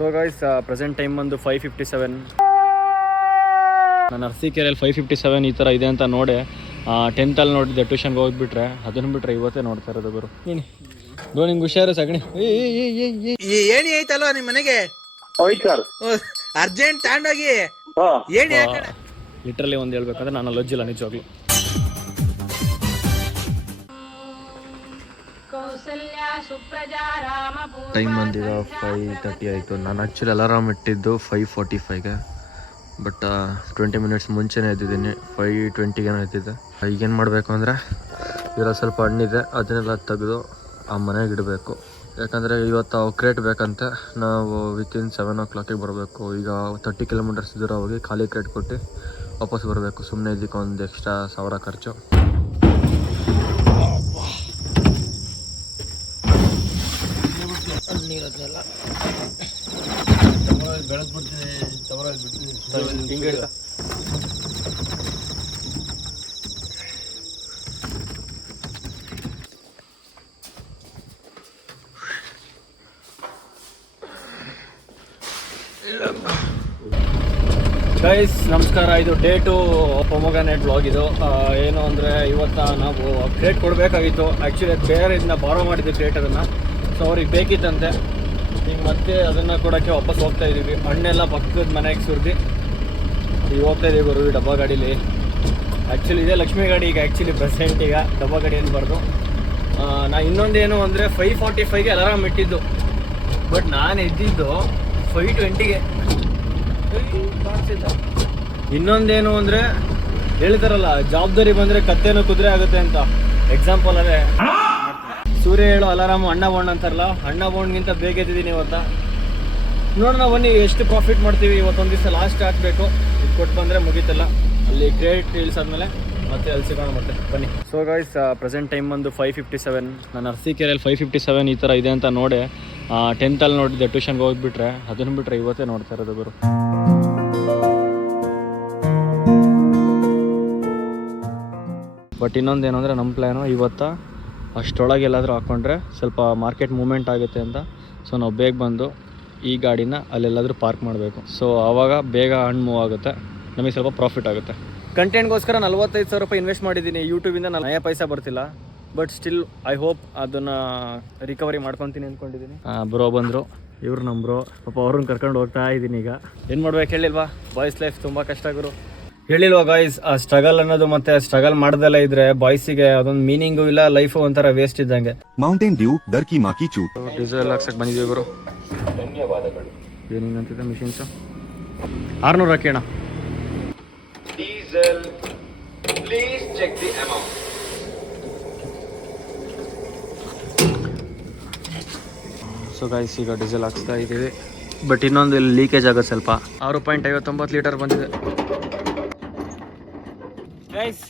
So guys present time ಬಂದು 5:57. ನಾನು ಅರಸೀಕೆರೆಯಲ್ಲಿ 5:57 ಈ ಥರ ಇದೆ ಅಂತ ನೋಡಿ 10th ನೋಡಿದ್ದೆ ಟ್ಯೂಷನ್ಗೆ ಹೋಗ್ಬಿಟ್ರೆ. ಅದನ್ನು ಬಿಟ್ರೆ ಇವತ್ತೇ ನೋಡ್ತಾ ಇರೋದು ಗುರು. ಗೋ ನಿಂಗೆ ಹುಷಾರು ಸಗಣಿ ಏಣಿ ಐತಲ್ವಾ ನಿಮ್ಮ ಮನೆಗೆ? ಅರ್ಜೆಂಟ್ ತಗೊಂಡೋಗಿ ಏಣಿ ಹಾಕೋಣ. ಲಿಟ್ರಲಿ ಒಂದು ಹೇಳ್ಬೇಕಂದ್ರೆ ನಾನು ಲೊಜ್ಜಿಲ್ಲ ನಿಜವಾಗ್ಲು. ಟೈಮ್ ಬಂದೀಗ 5:30 ಆಯಿತು. ನಾನು ಆ್ಯಕ್ಚುಲಿ ಅಲಾರಾಮ್ ಇಟ್ಟಿದ್ದು 5:45ಗೆ, ಬಟ್ 20 ಮಿನಿಟ್ಸ್ ಮುಂಚೆನೇ ಎದ್ದಿದ್ದೀನಿ. 5:20ಗೆ ಎದ್ದಿದ್ದೆ. ಈಗೇನು ಮಾಡಬೇಕು ಅಂದರೆ ಇರೋ ಸ್ವಲ್ಪ ಹಣ್ಣಿದೆ ಅದನ್ನೆಲ್ಲ ತೆಗೆದು ಆ ಮನೆಗೆ ಇಡಬೇಕು. ಯಾಕಂದರೆ ಇವತ್ತು ಕ್ರೇಟ್ ಬೇಕಂತೆ. ನಾವು ವಿತಿನ್ 7 o'clock ಬರಬೇಕು. ಈಗ 30 kilometers ದೂರ ಹೋಗಿ ಖಾಲಿ ಕ್ರೇಟ್ ಕೊಟ್ಟು ವಾಪಸ್ ಬರಬೇಕು. ಸುಮ್ಮನೆ ಇದಕ್ಕೆ ಒಂದು ಎಕ್ಸ್ಟ್ರಾ 1000 ಖರ್ಚು. ಗೈಸ್ ನಮಸ್ಕಾರ. ಇದು ಡೇ 2 ಪೊಮೊಗ್ರಾನೇಟ್ ವ್ಲಾಗ್. ಇದು ಏನು ಅಂದರೆ ಇವತ್ತು ನಾವು ಕ್ರೇಟ್ ಕೊಡಬೇಕಾಗಿತ್ತು. ಆ್ಯಕ್ಚುಲಿ ಬೇರೆ ಇದನ್ನ ಬಾರೋ ಮಾಡಿದ್ವಿ ಕ್ರೇಟ್ ಅದನ್ನು. ಸೊ ಅವ್ರಿಗೆ ಬೇಕಿತ್ತಂತೆ. ಈಗ ಮತ್ತೆ ಅದನ್ನು ಕೊಡೋಕ್ಕೆ ವಾಪಸ್ ಹೋಗ್ತಾ ಇದ್ದೀವಿ. ಹಣ್ಣೆಲ್ಲ ಪಕ್ಕದ ಮನೆಗೆ ಸುರಿದು ಈಗ ಹೋಗ್ತಾ ಇದ್ದೀವಿ ಗುರು ಈ ಡಬ್ಬ ಗಾಡೀಲಿ. ಆ್ಯಕ್ಚುಲಿ ಇದೇ ಲಕ್ಷ್ಮೀ ಗಾಡಿ ಈಗ ಆ್ಯಕ್ಚುಲಿ ಪ್ರೆಸೆಂಟ್. ಈಗ ಡಬ್ಬ ಗಾಡಿ ಅನ್ಬಾರ್ದು. ನಾ ಇನ್ನೊಂದೇನು ಅಂದರೆ 5:45ಗೆ ಅಲಾರಾಮ್ ಇಟ್ಟಿದ್ದು, ಬಟ್ ನಾನು ಎದ್ದಿದ್ದು 5:20ಗೆ. ಇನ್ನೊಂದೇನು ಅಂದರೆ ಹೇಳ್ತಾರಲ್ಲ, ಜವಾಬ್ದಾರಿ ಬಂದರೆ ಕತ್ತೇನೋ ಕುದುರೆ ಆಗುತ್ತೆ ಅಂತ. ಎಕ್ಸಾಂಪಲ್ ಅದೇ ಸೂರ್ಯ ಹೇಳೋ ಅಲಾರಾಮು ಅಣ್ಣ ಬೋಂಡ್ ಅಂತಾರಲ್ಲ, ಅಣ್ಣ ಬೋಂಡ್ಗಿಂತ ಬೇಗ ಎದ್ದಿದ್ದೀನಿ ಇವತ್ತು. ನೋಡೋಣ ಬನ್ನಿ ಎಷ್ಟು ಪ್ರಾಫಿಟ್ ಮಾಡ್ತೀವಿ. ಇವತ್ತೊಂದು ದಿವಸ ಲಾಸ್ಟ್ ಹಾಕಬೇಕು. ಇದು ಕೊಟ್ಟು ಬಂದರೆ ಮುಗೀತಲ್ಲ. ಅಲ್ಲಿ ಕ್ರೇಟ್ ಇಳಿಸಾದ್ಮೇಲೆ ಮತ್ತೆ ಅಲ್ಲಿ ಸಿಗೋಣ ಮತ್ತೆ ಬನ್ನಿ. ಸೊ ಗೈಸ್ ಪ್ರೆಸೆಂಟ್ ಟೈಮ್ ಬಂದು 5:57. ನಾನು ಅರಸೀಕೆರೆಯಲ್ಲಿ 5:57 ಈ ಥರ ಇದೆ ಅಂತ ನೋಡಿ 10th ನೋಡಿದ್ದೆ ಟ್ಯೂಷನ್ಗೆ ಹೋಗ್ಬಿಟ್ರೆ. ಅದನ್ನು ಬಿಟ್ಟರೆ ಇವತ್ತೇ ನೋಡ್ತಾ ಇರೋದು ಗುರು. ಬಟ್ ಇನ್ನೊಂದೇನು ಅಂದರೆ ನಮ್ಮ ಪ್ಲ್ಯಾನು ಇವತ್ತು ಅಷ್ಟೊಳಗೆ ಎಲ್ಲಾದರೂ ಹಾಕ್ಕೊಂಡ್ರೆ ಸ್ವಲ್ಪ ಮಾರ್ಕೆಟ್ ಮೂವ್ಮೆಂಟ್ ಆಗುತ್ತೆ ಅಂತ. ಸೊ ನಾವು ಬೇಗ ಬಂದು ಈ ಗಾಡಿನ ಅಲ್ಲೆಲ್ಲಾದರೂ ಪಾರ್ಕ್ ಮಾಡಬೇಕು. ಸೊ ಆವಾಗ ಬೇಗ ಹಣ್ಣು ಮೂವ್ ಆಗುತ್ತೆ, ನಮಗೆ ಸ್ವಲ್ಪ ಪ್ರಾಫಿಟ್ ಆಗುತ್ತೆ. ಕಂಟೆಂಟ್ಗೋಸ್ಕರ 45,000 ರೂಪಾಯಿ ಇನ್ವೆಸ್ಟ್ ಮಾಡಿದ್ದೀನಿ. ಯೂಟ್ಯೂಬಿಂದ 9 ಪೈಸೆ ಬರ್ತಿಲ್ಲ, ಬಟ್ ಸ್ಟಿಲ್ ಐ ಹೋಪ್ ಅದನ್ನು ರಿಕವರಿ ಮಾಡ್ಕೊತೀನಿ ಅಂದ್ಕೊಂಡಿದ್ದೀನಿ. ಬ್ರೋ ಬಂದರು, ಇವ್ರು ನಮ್ಮ ಬ್ರೋ. ಪಾಪ ಅವ್ರನ್ನ ಕರ್ಕೊಂಡು ಹೋಗ್ತಾ ಇದ್ದೀನಿ. ಈಗ ಏನು ಮಾಡ್ಬೇಕು ಹೇಳಿಲ್ವಾ, ಬಾಯ್ಸ್ ಲೈಫ್ ತುಂಬ ಕಷ್ಟ ಗುರು. ಹೇಳಿಲ್ವಾ ಗಾಯ್ಸ್, ಆ ಸ್ಟ್ರಗಲ್ ಅನ್ನೋದು ಮತ್ತೆ ಸ್ಟ್ರಗಲ್ ಮಾಡ್ದಲ್ಲ ಇದ್ರೆ ಬಾಯ್ಸಿಗೆ ಅದೊಂದು ಮೀನಿಂಗು ಇಲ್ಲ, ಲೈಫು ಒಂಥರ ವೇಸ್ಟ್ ಇದ್ದಂಗೆ. ಮೌಂಟೇನ್ ಡ್ಯೂ ದರ್ಕಿ ಮಾಕಿ ಚೂಟ್. ಡೀಸೆಲ್ ಹಾಕ್ಸಕ್ಕೆ ಬಂದಿದ್ದೀವಿ ಗುರು. ಧನ್ಯವಾದಗಳು. ಏನೇನಂತಿದೆ ಮಿಷಿನ್ಸು 600 ಹಾಕೋಣ. Diesel please check the amount. So guys ಈಗ ಡೀಸೆಲ್ ಹಾಕ್ಸ್ತಾ ಇದ್ದೀವಿ. ಬಟ್ ಇನ್ನೊಂದು ಇಲ್ಲಿ ಲೀಕೇಜ್ ಆಗುತ್ತೆ ಸ್ವಲ್ಪ. 6.59 ಲೀಟರ್ ಬಂದಿದೆ ಗೈಸ್.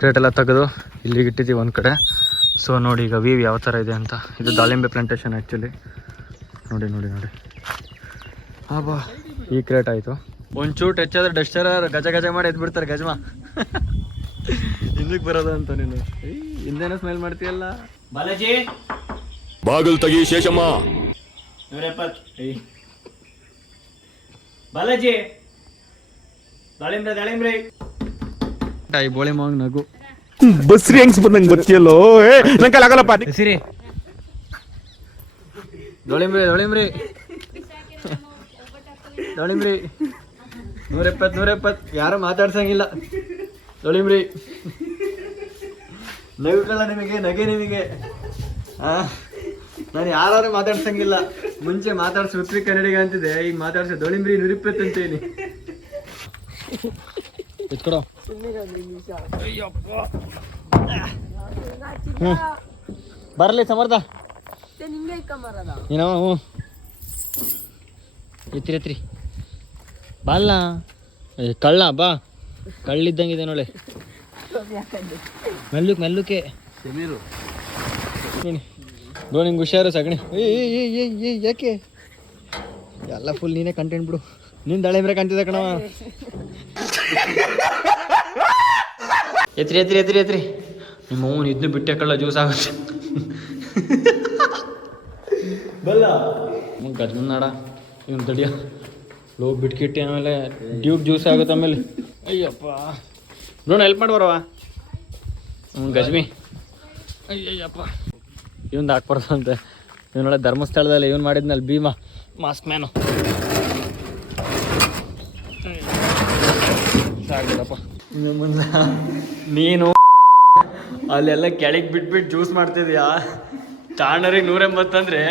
ಕ್ರೇಟ್ ಎಲ್ಲ ತೆಗೆದು ಇಲ್ಲಿಗೆ ಇಟ್ಟಿದ್ದೀವಿ ಒಂದು ಕಡೆ. ಸೊ ನೋಡಿ ಈಗ ವ್ಯೂ ಯಾವ ಥರ ಇದೆ ಅಂತ. ಇದು ದಾಳಿಂಬೆ ಪ್ಲಾಂಟೇಶನ್ ಆ್ಯಕ್ಚುಲಿ. ನೋಡಿ ನೋಡಿ ನೋಡಿ. ಬಾ ಈ ಕ್ರೇಟ್ ಆಯಿತು. ಒಂಚೂರು ಹೆಚ್ಚಾದ್ರೆ ಡಸ್ಟರ್ ಗಜ ಗಜ ಮಾಡಿ ಎದ್ಬಿಡ್ತಾರೆ ಗಜಮ. ಹಿಂದಕ್ಕೆ ಬರೋದು ಅಂತ ನೀನು ಹಿಂದೇನೋ ಸ್ಮೈಲ್ ಮಾಡ್ತೀಯಲ್ಲ. ಬಾಲಾಜಿ ಬಾಗಲ್ ತಗಿ ಶೇಷಮ್ಮ 170. ಬಾಲಾಜಿ ದಾಳಿಂಬ್ರೆ ದಾಳಿಂಬ್ರೆ ಈ ಬೋಳಿ ಮಾವಂಗ್ ನಗು ಬಸ್ರಿ ಹೆಂಗ್ಸ್ ಬಂದಂಗೆ ಬರ್ತಿಯಲ್ಲೋ. ನಂಗೆ ಆಗಲ್ಲಪ್ಪ. ಸಿರಿ ದಾಳಿಂಬ್ರೆ ದಾಳಿಂಬ್ರೆ ದಾಳಿಂಬ್ರಿ 170 ಯಾರು ಮಾತಾಡ್ಸಂಗಿಲ್ಲ. ದಾಳಿಂಬ್ರಿ ನಗುಗಳ ನಿಮಗೆ ನಗೆ ನಿಮಗೆ. ನಾನು ಯಾರು ಮಾತಾಡ್ಸಂಗಿಲ್ಲ. ಮುಂಚೆ ಮಾತಾಡ್ಸಿ ಉತ್ತರ ಕನ್ನಡಿಗ ಅಂತಿದೆ, ಈಗ ಮಾತಾಡ್ಸಿ ದಾಳಿಂಬ್ರಿ 120 ಅಂತೇನಿ. ಎತ್ಕೊಡೋ. ಬರಲಿ ಸಮರ್ಥ ಏನೋ. ಹ್ಞೂ ಎತ್ತಿರಿ ಎತ್ತಿರಿ ಬಾಲ್ಲ. ಕಳ್ಳ ಬಾ, ಕಳ್ಳಿದ್ದಂಗಿದೆ ನೋಡಿ. ಮೆಲ್ಲುಕ್ ಮೆಲ್ಲುಕೆ ಬ್ರೋ, ನಿಂಗೆ ಹುಷಾರು ಸಗಣಿ. ಯಾಕೆ ಎಲ್ಲ ಫುಲ್ ನೀನೇ ಕಂಟೆಂಟ್ ಬಿಡು. ನೀನು ದಾಳಿಂಬ್ರೆ ಕಾಣ್ತಿದ್ದೆ ಕಣವ. ಎತ್ರಿ ಎತ್ರಿ ಎತ್ರಿ ಎತ್ರಿ. ನಿಮ್ಮ ಅವ್ನು ಇದನ್ನು ಬಿಟ್ಟೆ ಕಳ್ಳ ಜ್ಯೂಸ್ ಆಗುತ್ತೆ. ಬಲ್ಲ ಗಜಮನ್ನಾಡ ಇವನು ತಡಿಯ ಲೋ ಬಿಟ್ಕಿಟ್ಟಿ ಆಮೇಲೆ ಡ್ಯೂಕ್ ಜ್ಯೂಸ್ ಆಗುತ್ತೆ ಆಮೇಲೆ ಅಯ್ಯಪ್ಪ ನೋಡ ಹೆಲ್ಪ್ ಮಾಡುವರವ ಗಜ್ಮಿ ಅಯ್ಯಯ್ಯಪ್ಪ ಇವಂದು ಹಾಕ್ಬಾರ್ದಂತೆ ಇವನೊಳ್ಳೆ ಧರ್ಮಸ್ಥಳದಲ್ಲಿ ಇವನು ಮಾಡಿದ್ನಲ್ಲಿ ಭೀಮಾ ಮಾಸ್ಕ್ ಮ್ಯಾನು ಸಾಕ್ಬಿಡಪ್ಪ ನೀನು ಅಲ್ಲೆಲ್ಲ ಕೆಳಗೆ ಬಿಟ್ಬಿಟ್ಟು ಜ್ಯೂಸ್ ಮಾಡ್ತಿದ್ಯಾ ತಾಂಡರಿಗೆ 180 ಅಂದ್ರೆ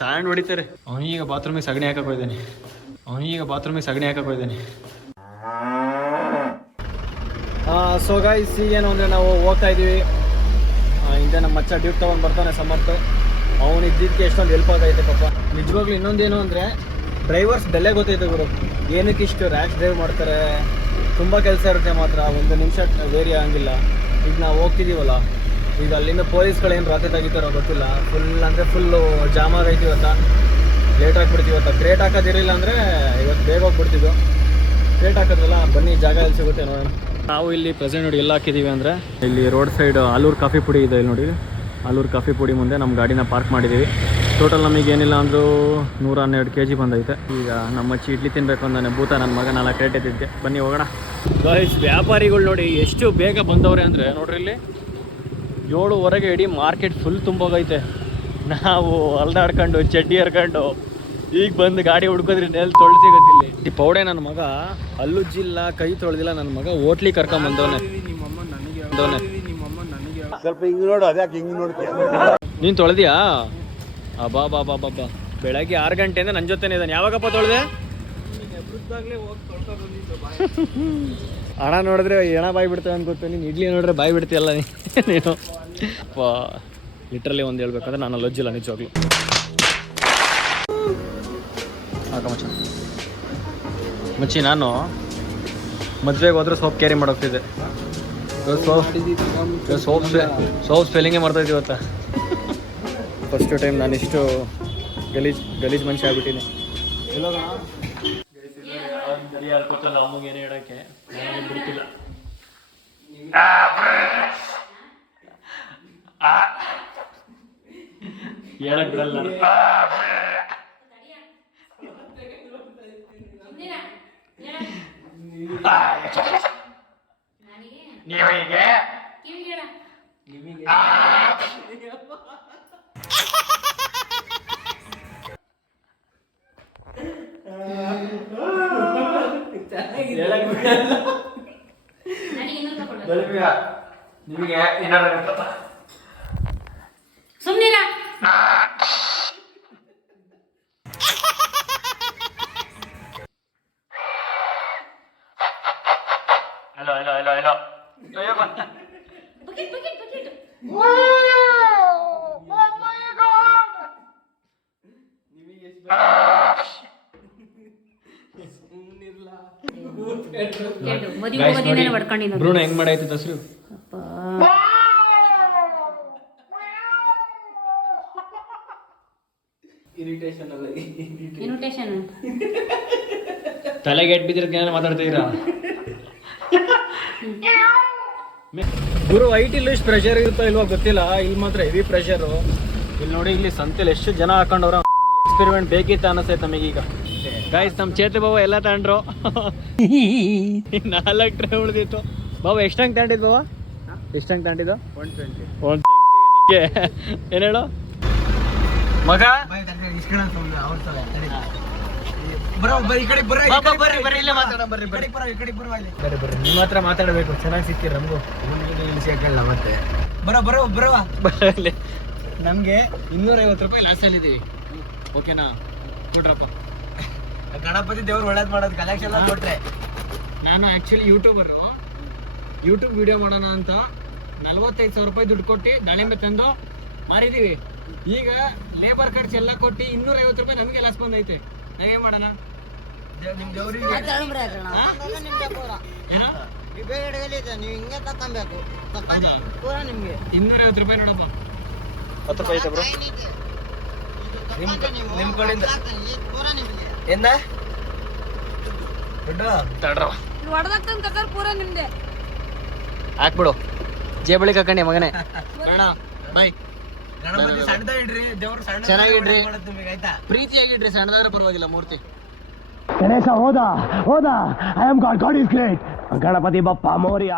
ತಾಂಡ್ ಹೊಡಿತಾರೆ. ಅವನೀಗ ಬಾತ್ರೂಮಿಗೆ ಸಗಣಿ ಹಾಕಕ್ ಹೋಯ್ತಾನೆ ಸೊ ಗೈಸ್ ಏನು ಅಂದರೆ ನಾವು ಹೋಗ್ತಾ ಇದ್ದೀವಿ. ಹಿಂದೆ ನಮ್ಮ ಮಚ್ಚ ಡ್ಯೂಕ್ ತೊಗೊಂಡು ಬರ್ತಾನೆ ಸಮರ್ಥ. ಅವನು ಇದ್ದಿದ್ದಕ್ಕೆ ಎಷ್ಟೊಂದು ಹೆಲ್ಪ್ ಆಗೈತೆ ಪಾಪ ನಿಜವಾಗ್ಲೂ. ಇನ್ನೊಂದೇನು ಅಂದರೆ ಡ್ರೈವರ್ಸ್ ಬೆಲೆ ಗೊತ್ತೈತೆ ಗುರು, ಏನಕ್ಕೆ ಇಷ್ಟು ರ್ಯಾಶ್ ಡ್ರೈವ್ ಮಾಡ್ತಾರೆ. ತುಂಬ ಕೆಲಸ ಇರುತ್ತೆ ಮಾತ್ರ, ಒಂದು ನಿಮಿಷ ವೇರಿ ಆಗಂಗಿಲ್ಲ. ಈಗ ನಾವು ಹೋಗ್ತಿದ್ದೀವಲ್ಲ, ಈಗ ಅಲ್ಲಿಂದ ಪೊಲೀಸ್ಗಳೇನು ರಾತ್ರಿ ತೆಗಿತಾರೋ ಗೊತ್ತಿಲ್ಲ. ಫುಲ್ಲು ಜಾಮ್ ಆಗೈತಿ ಇವತ್ತು. ಲೇಟ್ ಆಗಿಬಿಡ್ತೀವಿ ಇವತ್ತು. ಕ್ರೇಟ್ ಹಾಕೋದಿರಲಿಲ್ಲ ಅಂದರೆ ಇವತ್ತು ಬೇಗ ಹೋಗ್ಬಿಡ್ತಿದ್ವು. ಕ್ರೇಟ್ ಹಾಕೋದ್ರಲ್ಲ, ಬನ್ನಿ ಜಾಗ ಎಲ್ಲಿ ಸಿಗುತ್ತೆ ನೋಡೋಣ. ನಾವು ಇಲ್ಲಿ ಪ್ರೆಸೆಂಟ್ ನೋಡಿ ಎಲ್ಲ ಹಾಕಿದ್ದೀವಿ ಅಂದರೆ ಇಲ್ಲಿ ರೋಡ್ ಸೈಡ್ ಆಲೂರು ಕಾಫಿ ಪುಡಿ ಇದೆ. ಇಲ್ಲಿ ನೋಡಿ ಆಲೂರು ಕಾಫಿ ಪುಡಿ ಮುಂದೆ ನಮ್ಮ ಗಾಡಿನ ಪಾರ್ಕ್ ಮಾಡಿದ್ದೀವಿ. ಟೋಟಲ್ ನಮಗೆ ಏನಿಲ್ಲ ಅಂದರೂ 112 kg ಬಂದೈತೆ. ಈಗ ನಮ್ಮ ಮಚ್ಚಿ ಇಡ್ಲಿ ತಿನ್ನಬೇಕು ಅಂದಾನೆ ಭೂತ ನನ್ನ ಮಗ 4 ಕ್ರೇಟ್ ಇದ್ದಿದ್ದೆ. ಬನ್ನಿ ಹೋಗೋಣ. ಗೈಸ್ ವ್ಯಾಪಾರಿಗಳು ನೋಡಿ ಎಷ್ಟು ಬೇಗ ಬಂದವ್ರೆ ಅಂದರೆ ನೋಡ್ರಿ, ಇಲ್ಲಿ 7:15 ಇಡೀ ಮಾರ್ಕೆಟ್ ಫುಲ್ ತುಂಬೋಗೈತೆ. ನಾವು ಅಲ್ದಾಡ್ಕೊಂಡು ಚಡ್ಡಿ ಹರ್ಕೊಂಡು ಈಗ ಬಂದು ಗಾಡಿ ಹುಡ್ಕೋದ್ರಿ ನೆಲ್ ತೊಳ್ಸಿ ಗೊತ್ತಿಲ್ಲ. ಈ ಪೌಡೆ ನನ್ನ ಮಗ ಹಲ್ಲುಜ್ಜಿಲ್ಲ, ಕೈ ತೊಳೆದಿಲ್ಲ. ನನ್ನ ಮಗ ಹೋಟ್ಲಿಗೆ ಕರ್ಕೊಂಬಂದವನೆ. ಸ್ವಲ್ಪ ಹಿಂಗ್ ನೋಡು, ಅದ್ಯಾಕೆ ಹಿಂಗ್ ನೋಡ್ತೀಯ? ನೀನು ತೊಳೆದಿಯಾ? ಅಬ್ಬಾ ಬಾ ಬಾ ಬಾಬಾ, ಬೆಳಗ್ಗೆ 6 ಗಂಟೆಯಿಂದ ನನ್ನ ಜೊತೆನೇ ಇದ್ದಾನೆ. ಯಾವಾಗಪ್ಪ ತೊಳೆದೆ? ಹಣ ನೋಡಿದ್ರೆ ಹೆಣ ಬಾಯಿ ಬಿಡ್ತೇವೆ ಅಂತ ಗೊತ್ತು. ನೀನು ಇಡ್ಲಿ ನೋಡಿದ್ರೆ ಬಾಯಿ ಬಿಡ್ತೀಯಲ್ಲ ನೀನು. ಅಪ್ಪ ಲಿಟ್ರಲಿ ಒಂದು ಹೇಳ್ಬೇಕಂದ್ರೆ ನಾನು ಲಜ್ಜಿಲ್ಲ ನಿಜವಾಗ್ಲು. ಮಚ್ಚಿ ನಾನು ಮದುವೆಗೆ ಹೋದ್ರೆ ಸೋಪ್ ಕ್ಯಾರಿ ಮಾಡೋಗ್ತಿದ್ದೆ. ಸೋಪ್ ಸ್ಪೆಲ್ಲಿಂಗೇ ಮಾಡ್ತಾಯಿದ್ದೆ ಇವತ್ತು. ಫಸ್ಟ್ ಟೈಮ್ ನಾನು ಇಷ್ಟು ಗಲೀಜ್ ಮನುಷ್ಯ ಆಗ್ಬಿಟ್ಟಿನಿ. ಅಮ್ಮಗೆ ಏನು ಹೇಳಕ್ಕೆ ಬಿಡ್ತಿಲ್ಲ. ಹೇಳಕ್ ಬಿಡಲ್ಲ. ನಿಮಗೆ ಸುಮ್ಮನಿರ ಹಲೋ ಬಕೆಟ್ ಬಕೆಟ್ ಬಕೆಟ್ ಬ್ರೂಣ ಹೆಂಗ್ ಮಾಡೈತಿ ದಸರು? ಇನ್ವಿಟೇಷನ್ ತಲೆಗೆ ಎಟ್ ಬಿದ್ದಿರ ಮಾತಾಡ್ತಿದ್ದೀರಾ ಗುರು? ಐಟಿ ಇಷ್ಟು ಪ್ರೆಷರ್ ಇರುತ್ತೋ ಇಲ್ವೋ ಗೊತ್ತಿಲ್ಲ. ಇಲ್ಲಿ ಮಾತ್ರ ಹೆವಿ ಪ್ರೆಷರು. ಇಲ್ಲಿ ನೋಡಿ, ಇಲ್ಲಿ ಸಂತೆಲಿ ಎಷ್ಟು ಜನ ಹಾಕೊಂಡವ್ರ. ಎಕ್ಸ್ಪೆರಿಮೆಂಟ್ ಬೇಕಿತ್ತು ಅನಿಸ್ತೈತೆ ನಮಗೀಗ. ಗಾಯ್ಸ್ ನಮ್ಮ ಚೇತು ಬಾಬಾ ಎಲ್ಲ ತಗೊಂಡ್ರು. 4 ಟ್ರೇ ಉಳಿದಿತ್ತು. ಬಾಬಾ ಎಷ್ಟಂಗೆ ತಗೊಂಡಿದ್ದು ಬಾಬಾ? ಎಷ್ಟಂಗೆ ತಗೊಂಡಿದ್ದು? 120. ನಿಂಗೆ ಏನು ಹೇಳು ಮಗ? ನಿಮ್ಮ ಹತ್ರ ಮಾತಾಡಬೇಕು. ಚೆನ್ನಾಗಿ ಸಿಕ್ಕಿರ ನಮಗೂ. ಮತ್ತೆ ನಮ್ಗೆ 250 ರೂಪಾಯಿ ಲಾಸ್ ಅಲ್ಲಿ ಇದೀವಿ. ಓಕೆನಾ? ನೋಡ್ರಪ್ಪ, ಗಣಪತಿ ದೇವ್ರು ಒಳ್ಳೇದ್ ಮಾಡೋದು ಕಲೆಕ್ಷನ್ ಕೊಟ್ರೆ. ನಾನು ಆಕ್ಚುಲಿ ಯೂಟ್ಯೂಬ್ ವಿಡಿಯೋ ಮಾಡೋಣ ಅಂತ 45,000 ರೂಪಾಯಿ ದುಡ್ಡು ಕೊಟ್ಟು ದಾಳಿಂಬೆ ತಂದು ಮಾರಿದೀವಿ. ಈಗ ಲೇಬರ್ ಖರ್ಚು ಎಲ್ಲ ಕೊಟ್ಟು 250 ರೂಪಾಯಿ ನಮಗೆ ಲಾಸ್ ಬಂದೈತೆ. ನಾವೇನ್ ಮಾಡೋಣ? ನೀವು ಹಿಂಗೆ ತಕೊಬೇಕು, ಪೂರ ನಿಮ್ಗೆ 250 ರೂಪಾಯಿ ನೋಡಪ್ಪ. 10 ರೂಪಾಯಿ ಐತೆ ಬ್ರೋ ನಿಮ್ ಕಡೆಯಿಂದ ಪೂರ ನಿಮ್ಗೆ. ಏನ ಪೂರ ನಿಮ್ದೆ. ಹಾಕ್ಬಿಡು ಜೇಬಳಿ ಕಕ್ಕಣಿ ಮಗನೇ. ಬಾಯ್. ಗಣಪತಿ ಸಣ್ಣದ ಇಡ್ರಿ ದೇವ್ರು ಸಣ್ಣ ಚೆನ್ನಾಗಿಡ್ರಿ. ನಿಮಗೆ ಆಯ್ತಾ ಪ್ರೀತಿಯಾಗಿಡ್ರಿ, ಸಣ್ಣದಾದ್ರೆ ಪರವಾಗಿಲ್ಲ ಮೂರ್ತಿ. ಗಣೇಶ ಹೋದ I am god god is great Ganapati Bappa Morya